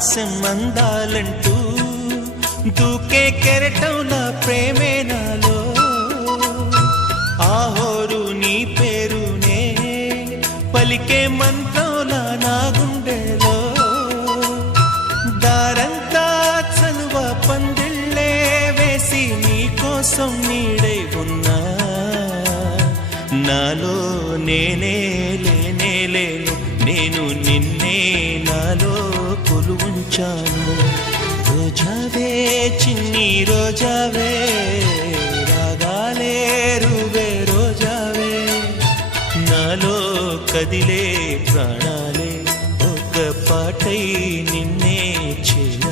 ఆకాశం అందాలంటూ దూకే కెరటం నా ప్రేమే నాలో. ఆహోరు నీ పేరునే పలికే మంత్రం నా గుండెలో దారంతా చలువ పందిళ్ళే వేసి నీ కోసం నీడై ఉన్నా. నాలో నేనే లేనే లేను నేను నిన్నే నాలో. కొలువుంచాను రోజావే చిన్ని రోజావే రాగాలే రువే రోజావే. నాలో కదిలే ప్రాణాలే ఒక పాటై నిన్నే చేయ.